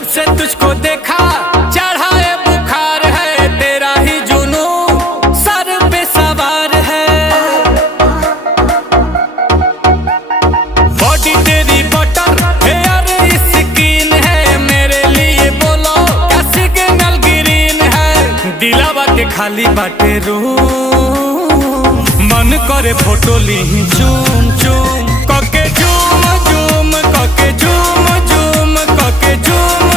जब से तुझको देखा चढ़ा है बुखार है, तेरा ही जुनून सर पे सवार है। बॉडी तेरी बटर हेयर स्किन है, मेरे लिए बोलो क्या सिग्नल ग्रीन है। दिलावा के खाली बाटे रूम, मन करे फोटो ली चूम चूम कके, झूम झूम कके, झूम झूम कके, झूम